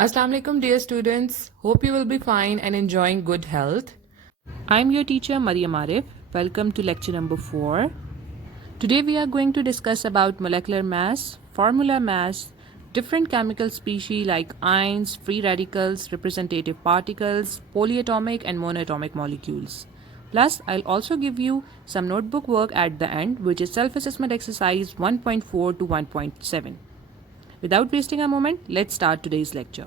Assalamu alaikum dear students. Hope you will be fine and enjoying good health. I'm your teacher Mariam Arif. Welcome to lecture number 4. Today we are going to discuss about molecular mass, formula mass, different chemical species like ions, free radicals, representative particles, polyatomic and monoatomic molecules. Plus, I'll also give you some notebook work at the end, which is self-assessment exercise 1.4 to 1.7. Without wasting a moment, let's start today's lecture.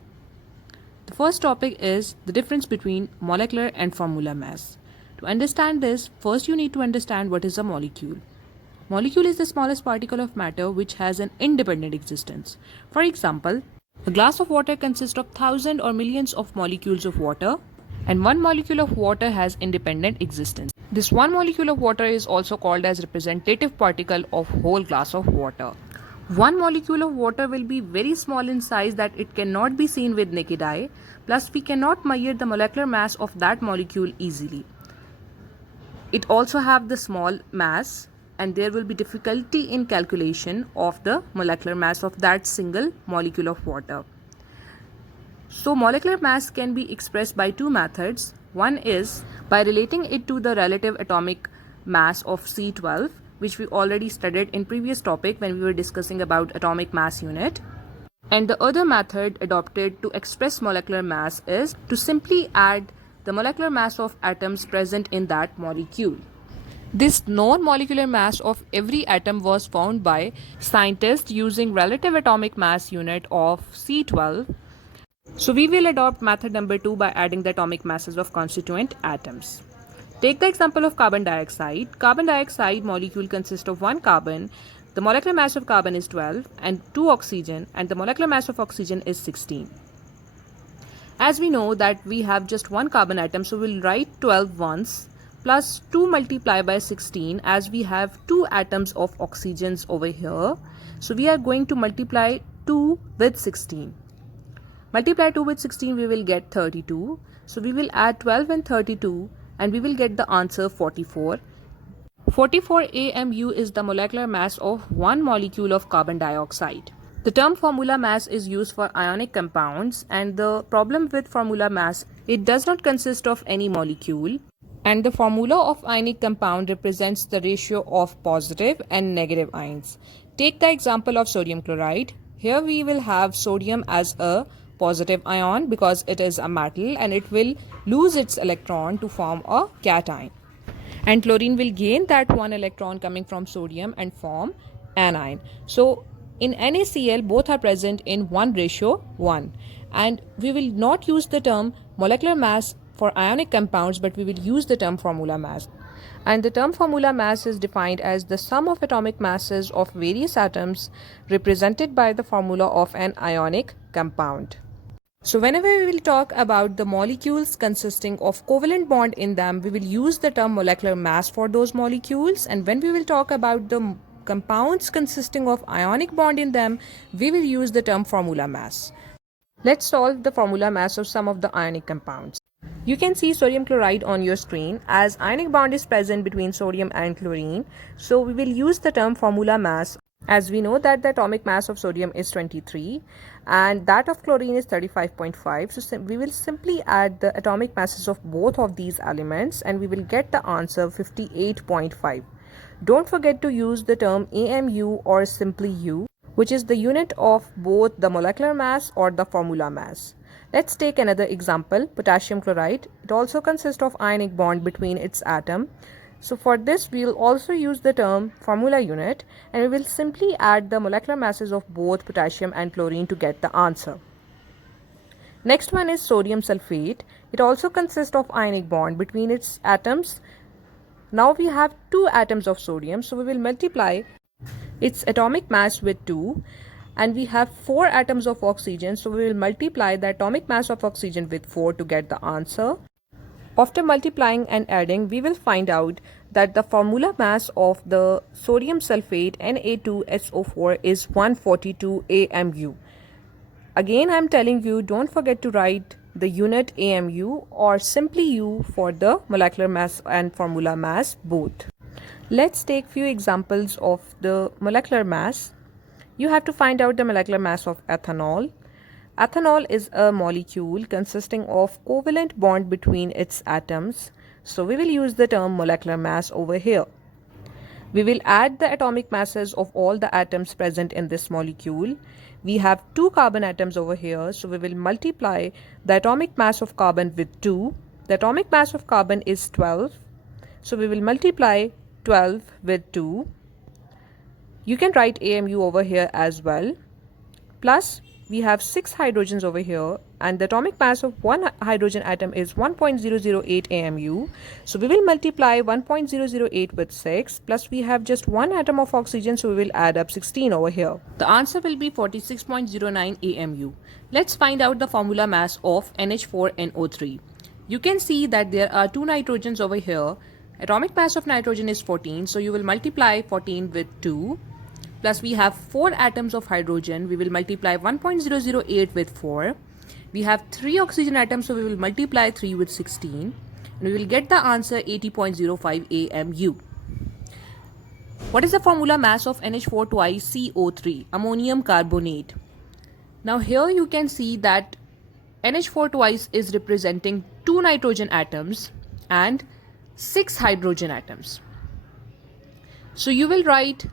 The first topic is the difference between molecular and formula mass. To understand this, first you need to understand what is a molecule. Molecule is the smallest particle of matter which has an independent existence. For example, a glass of water consists of thousands or millions of molecules of water, and one molecule of water has independent existence. This one molecule of water is also called as representative particle of whole glass of water. One molecule of water will be very small in size that it cannot be seen with naked eye, plus we cannot measure the molecular mass of that molecule easily. It also have the small mass and there will be difficulty in calculation of the molecular mass of that single molecule of water. So molecular mass can be expressed by two methods. One is by relating it to the relative atomic mass of C12, which we already studied in previous topic when we were discussing about atomic mass unit. And the other method adopted to express molecular mass is to simply add the molecular mass of atoms present in that molecule. This known molecular mass of every atom was found by scientists using relative atomic mass unit of C12. So we will adopt method number 2 by adding the atomic masses of constituent atoms. Take the example of carbon dioxide. Carbon dioxide molecule consists of one carbon. The molecular mass of carbon is 12 and 2 oxygen, and the molecular mass of oxygen is 16. As we know that we have just one carbon atom, so we'll write 12 once plus 2 multiplied by 16 as we have two atoms of oxygens over here. So we are going to multiply 2 with 16. Multiply 2 with 16, we will get 32. So we will add 12 and 32 and we will get the answer 44. 44 AMU is the molecular mass of one molecule of carbon dioxide. The term formula mass is used for ionic compounds, and the problem with formula mass, it does not consist of any molecule, and the formula of ionic compound represents the ratio of positive and negative ions. Take the example of sodium chloride. Here we will have sodium as a positive ion because it is a metal and it will lose its electron to form a cation. And chlorine will gain that one electron coming from sodium and form anion. So in NaCl, both are present in 1:1. And we will not use the term molecular mass for ionic compounds, but we will use the term formula mass. And the term formula mass is defined as the sum of atomic masses of various atoms represented by the formula of an ionic compound. So whenever we will talk about the molecules consisting of covalent bond in them, we will use the term molecular mass for those molecules. And when we will talk about the compounds consisting of ionic bond in them, we will use the term formula mass. Let's solve the formula mass of some of the ionic compounds. You can see sodium chloride on your screen as ionic bond is present between sodium and chlorine. So we will use the term formula mass, as we know that the atomic mass of sodium is 23 and that of chlorine is 35.5. So we will simply add the atomic masses of both of these elements and we will get the answer 58.5. Don't forget to use the term AMU or simply U, which is the unit of both the molecular mass or the formula mass. Let's take another example, potassium chloride. It also consists of ionic bond between its atom. So for this, we will also use the term formula unit and we will simply add the molecular masses of both potassium and chlorine to get the answer. Next one is sodium sulfate. It also consists of ionic bond between its atoms. Now we have two atoms of sodium, so we will multiply its atomic mass with 2. And we have 4 atoms of oxygen, so we will multiply the atomic mass of oxygen with 4 to get the answer. After multiplying and adding, we will find out that the formula mass of the sodium sulfate Na2SO4 is 142 AMU. Again, I am telling you, don't forget to write the unit AMU or simply U for the molecular mass and formula mass both. Let's take few examples of the molecular mass. You have to find out the molecular mass of ethanol. Ethanol is a molecule consisting of covalent bond between its atoms, so we will use the term molecular mass over here. We will add the atomic masses of all the atoms present in this molecule. We have 2 carbon atoms over here, so we will multiply the atomic mass of carbon with 2. The atomic mass of carbon is 12, so we will multiply 12 with 2. You can write AMU over here as well. Plus, we have 6 hydrogens over here, and the atomic mass of one hydrogen atom is 1.008 AMU. So we will multiply 1.008 with 6, plus we have just one atom of oxygen, so we will add up 16 over here. The answer will be 46.09 AMU. Let's find out the formula mass of NH4NO3. You can see that there are 2 nitrogens over here. Atomic mass of nitrogen is 14, so you will multiply 14 with 2. Plus we have 4 atoms of hydrogen, we will multiply 1.008 with 4. We have 3 oxygen atoms, so we will multiply 3 with 16. And we will get the answer 80.05 AMU. What is the formula mass of NH4 twice CO3, ammonium carbonate? Now here you can see that NH4 twice is representing 2 nitrogen atoms and 6 hydrogen atoms. So you will write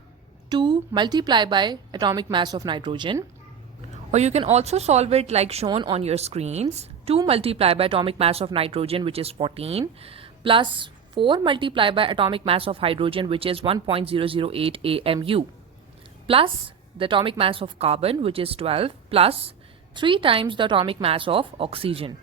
2 multiplied by atomic mass of nitrogen, or you can also solve it like shown on your screens. 2 multiplied by atomic mass of nitrogen, which is 14, plus 4 multiplied by atomic mass of hydrogen, which is 1.008 AMU, plus the atomic mass of carbon, which is 12, plus 3 times the atomic mass of oxygen.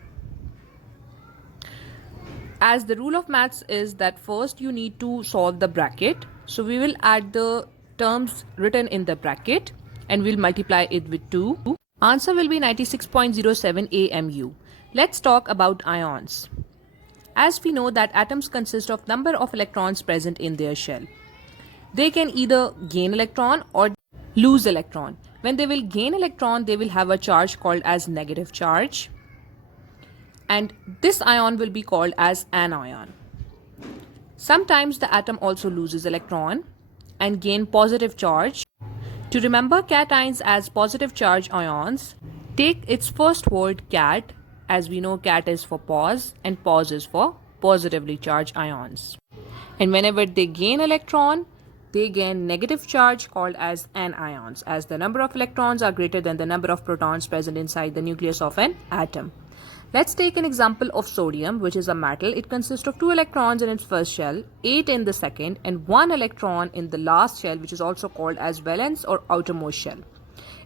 As the rule of maths is that first you need to solve the bracket, so we will add the terms written in the bracket and we'll multiply it with 2. Answer will be 96.07 AMU. Let's talk about ions. As we know that atoms consist of number of electrons present in their shell. They can either gain electron or lose electron. When they will gain electron, they will have a charge called as negative charge, and this ion will be called as anion. Sometimes the atom also loses electron and gain positive charge. To remember cations as positive charge ions, take its first word cat, as we know cat is for pause and pause is for positively charged ions. And whenever they gain electron, they gain negative charge called as anions, as the number of electrons are greater than the number of protons present inside the nucleus of an atom. Let's take an example of sodium, which is a metal. It consists of 2 electrons in its first shell, 8 in the second, and 1 electron in the last shell, which is also called as valence or outermost shell.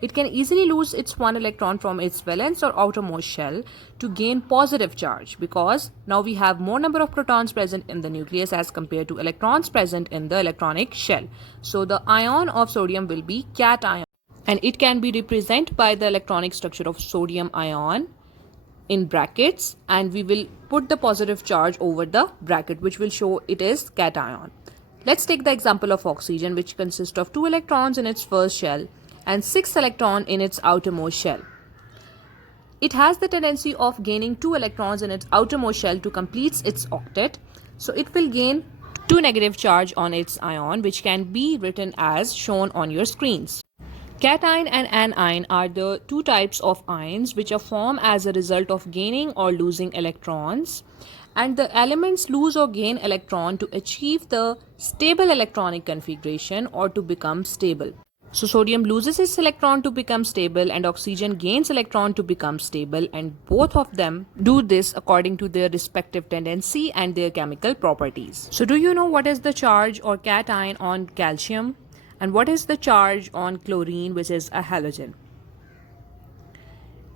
It can easily lose its 1 electron from its valence or outermost shell to gain positive charge, because now we have more number of protons present in the nucleus as compared to electrons present in the electronic shell. So the ion of sodium will be cation, and it can be represented by the electronic structure of sodium ion in brackets, and we will put the positive charge over the bracket, which will show it is cation. Let's take the example of oxygen, which consists of 2 electrons in its first shell and 6 electrons in its outermost shell. It has the tendency of gaining 2 electrons in its outermost shell to complete its octet, so it will gain 2 negative charge on its ion, which can be written as shown on your screens. Cation and anion are the 2 types of ions which are formed as a result of gaining or losing electrons, and the elements lose or gain electron to achieve the stable electronic configuration or to become stable. So sodium loses its electron to become stable and oxygen gains electron to become stable, and both of them do this according to their respective tendency and their chemical properties. So do you know what is the charge or cation on calcium? And what is the charge on chlorine, which is a halogen?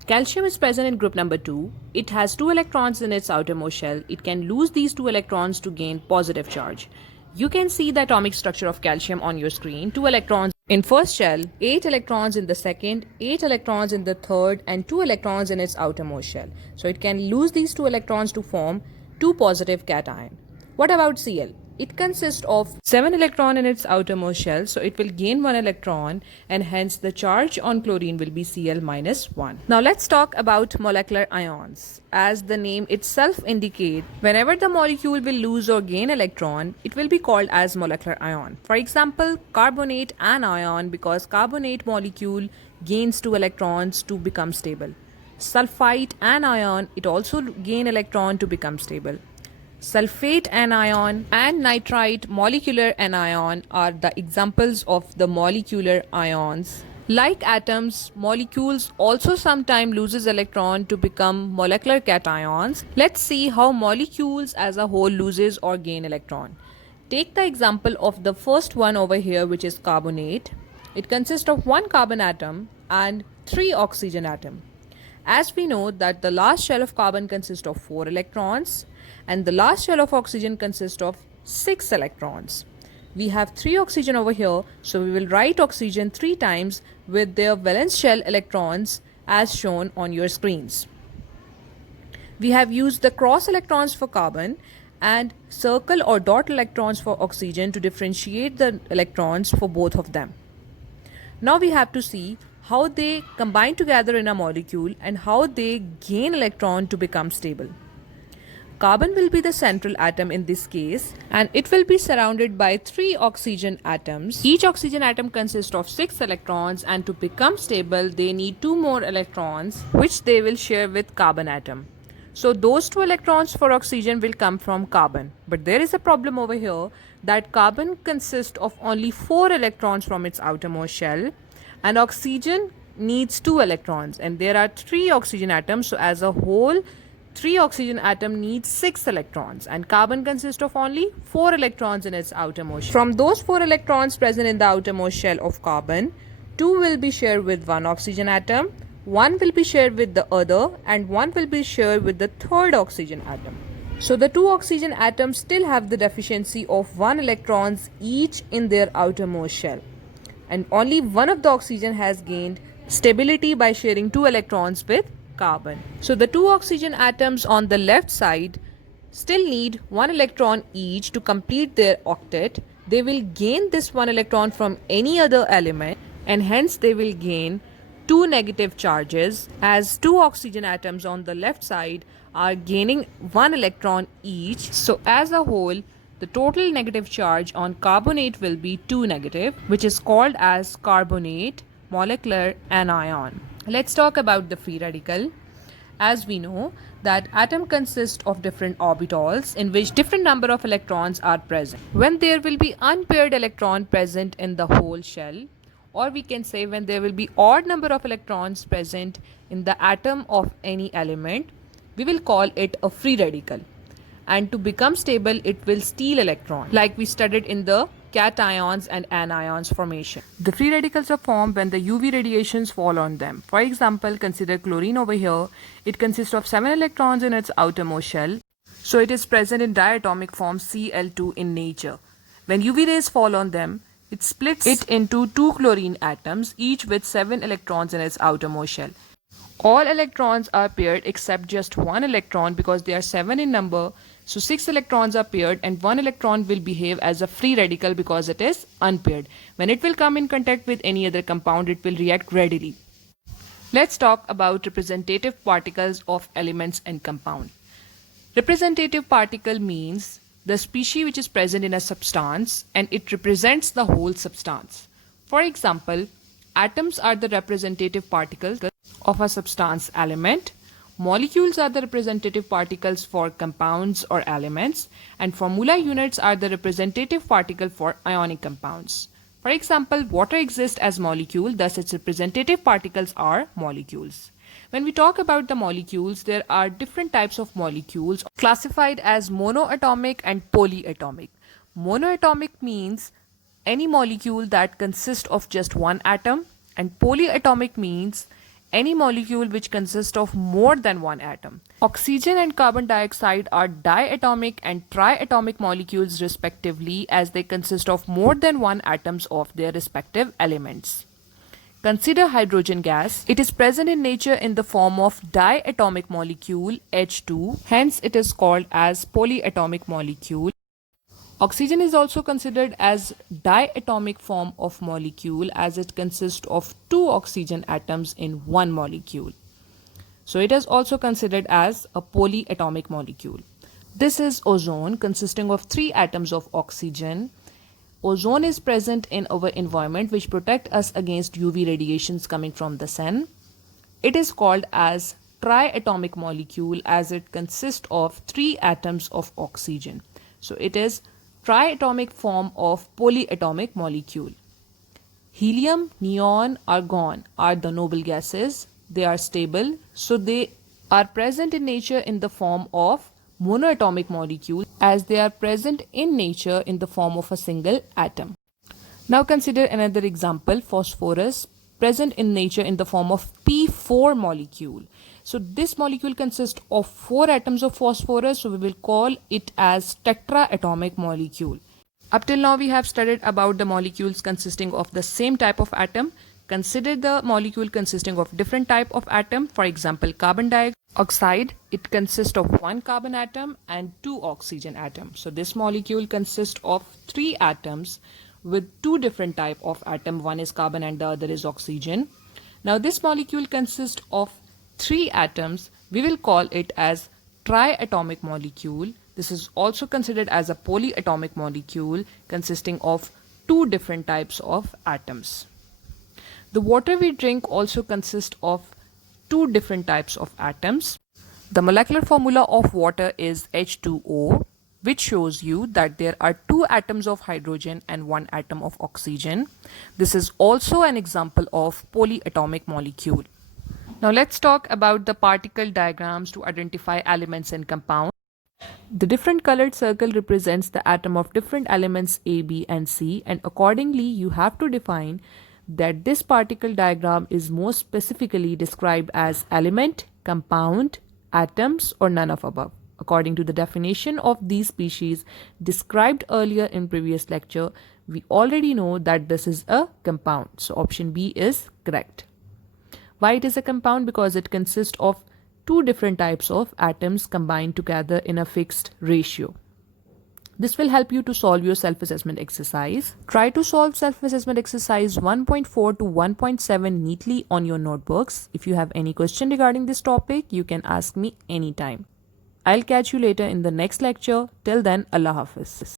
Calcium is present in group number 2. It has 2 electrons in its outermost shell. It can lose these 2 electrons to gain positive charge. You can see the atomic structure of calcium on your screen. 2 electrons in first shell, 8 electrons in the second, 8 electrons in the third, and 2 electrons in its outermost shell. So it can lose these 2 electrons to form 2 positive cation. What about Cl? It consists of 7 electrons in its outermost shell, so it will gain 1 electron, and hence the charge on chlorine will be Cl minus 1. Now let's talk about molecular ions. As the name itself indicates, whenever the molecule will lose or gain electron, it will be called as molecular ion. For example, carbonate anion, because carbonate molecule gains 2 electrons to become stable. sulfite anion, it also gain electron to become stable. Sulfate anion and nitrite molecular anion are the examples of the molecular ions. Like atoms, molecules also sometimes loses electron to become molecular cations. Let's see how molecules as a whole loses or gain electron. Take the example of the first one over here, which is carbonate. It consists of one carbon atom and three oxygen atom. As we know that the last shell of carbon consists of 4 electrons and the last shell of oxygen consists of 6 electrons. We have 3 oxygen over here, so we will write oxygen 3 times with their valence shell electrons as shown on your screens. We have used the cross electrons for carbon and circle or dot electrons for oxygen to differentiate the electrons for both of them. Now we have to see how they combine together in a molecule and how they gain electron to become stable. Carbon will be the central atom in this case and it will be surrounded by 3 oxygen atoms. Each oxygen atom consists of 6 electrons and to become stable they need 2 more electrons which they will share with carbon atom. So those 2 electrons for oxygen will come from carbon. But there is a problem over here that carbon consists of only 4 electrons from its outermost shell and oxygen needs 2 electrons and there are 3 oxygen atoms, so as a whole 3 oxygen atom needs 6 electrons and carbon consists of only 4 electrons in its outermost shell. From those 4 electrons present in the outermost shell of carbon, 2 will be shared with 1 oxygen atom, 1 will be shared with the other and 1 will be shared with the third oxygen atom. So the 2 oxygen atoms still have the deficiency of 1 electrons each in their outermost shell. And only one of the oxygen has gained stability by sharing 2 electrons with carbon. So the 2 oxygen atoms on the left side still need 1 electron each to complete their octet. They will gain this 1 electron from any other element and hence they will gain 2 negative charges as 2 oxygen atoms on the left side are gaining 1 electron each. So as a whole, the total negative charge on carbonate will be 2 negative, which is called as carbonate molecular anion. Let's talk about the free radical. As we know that atom consists of different orbitals in which different number of electrons are present. When there will be unpaired electron present in the whole shell, or we can say when there will be odd number of electrons present in the atom of any element, we will call it a free radical. And to become stable, it will steal electron, like we studied in the cations and anions formation. The free radicals are formed when the UV radiations fall on them. For example, consider chlorine over here. It consists of 7 electrons in its outermost shell. So it is present in diatomic form Cl2 in nature. When UV rays fall on them, it splits it into 2 chlorine atoms, each with 7 electrons in its outermost shell. All electrons are paired except just 1 electron because they are 7 in number. So 6 electrons are paired and 1 electron will behave as a free radical because it is unpaired. When it will come in contact with any other compound, it will react readily. Let's talk about representative particles of elements and compound. Representative particle means the species which is present in a substance and it represents the whole substance. For example, atoms are the representative particles of a substance element. Molecules are the representative particles for compounds or elements, and formula units are the representative particle for ionic compounds. For example, water exists as molecule, thus its representative particles are molecules. When we talk about the molecules, there are different types of molecules classified as monoatomic and polyatomic. Monoatomic means any molecule that consists of just one atom, and polyatomic means any molecule which consists of more than one atom. Oxygen and carbon dioxide are diatomic and triatomic molecules respectively, as they consist of more than one atoms of their respective elements. Consider hydrogen gas. It is present in nature in the form of diatomic molecule H2, hence it is called as polyatomic molecule. Oxygen is also considered as diatomic form of molecule as it consists of 2 oxygen atoms in one molecule. So it is also considered as a polyatomic molecule. This is ozone consisting of 3 atoms of oxygen. Ozone is present in our environment which protect us against UV radiations coming from the sun. It is called as triatomic molecule as it consists of 3 atoms of oxygen. So it is triatomic form of polyatomic molecule. Helium, neon, argon are the noble gases. They are stable, so they are present in nature in the form of monoatomic molecule as they are present in nature in the form of a single atom. Now consider another example, phosphorus, present in nature in the form of P4 molecule. So this molecule consists of 4 atoms of phosphorus, so we will call it as tetraatomic molecule. Up till now we have studied about the molecules consisting of the same type of atom. Consider the molecule consisting of different type of atom. For example, carbon dioxide, it consists of 1 carbon atom and 2 oxygen atoms. So this molecule consists of 3 atoms with 2 different type of atom. One is carbon and the other is oxygen. Now this molecule consists of 3 atoms. We will call it as triatomic molecule. This is also considered as a polyatomic molecule consisting of 2 different types of atoms. The water we drink also consists of 2 different types of atoms. The molecular formula of water is H2O, which shows you that there are 2 atoms of hydrogen and 1 atom of oxygen. This is also an example of polyatomic molecule. Now let's talk about the particle diagrams to identify elements and compounds. The different colored circle represents the atom of different elements A, B and C, and accordingly you have to define that this particle diagram is most specifically described as element, compound, atoms or none of above. According to the definition of these species described earlier in previous lecture, we already know that this is a compound. So option B is correct. Why it is a compound? Because it consists of 2 different types of atoms combined together in a fixed ratio. This will help you to solve your self-assessment exercise. Try to solve self-assessment exercise 1.4 to 1.7 neatly on your notebooks. If you have any question regarding this topic, you can ask me anytime. I'll catch you later in the next lecture. Till then, Allah Hafiz.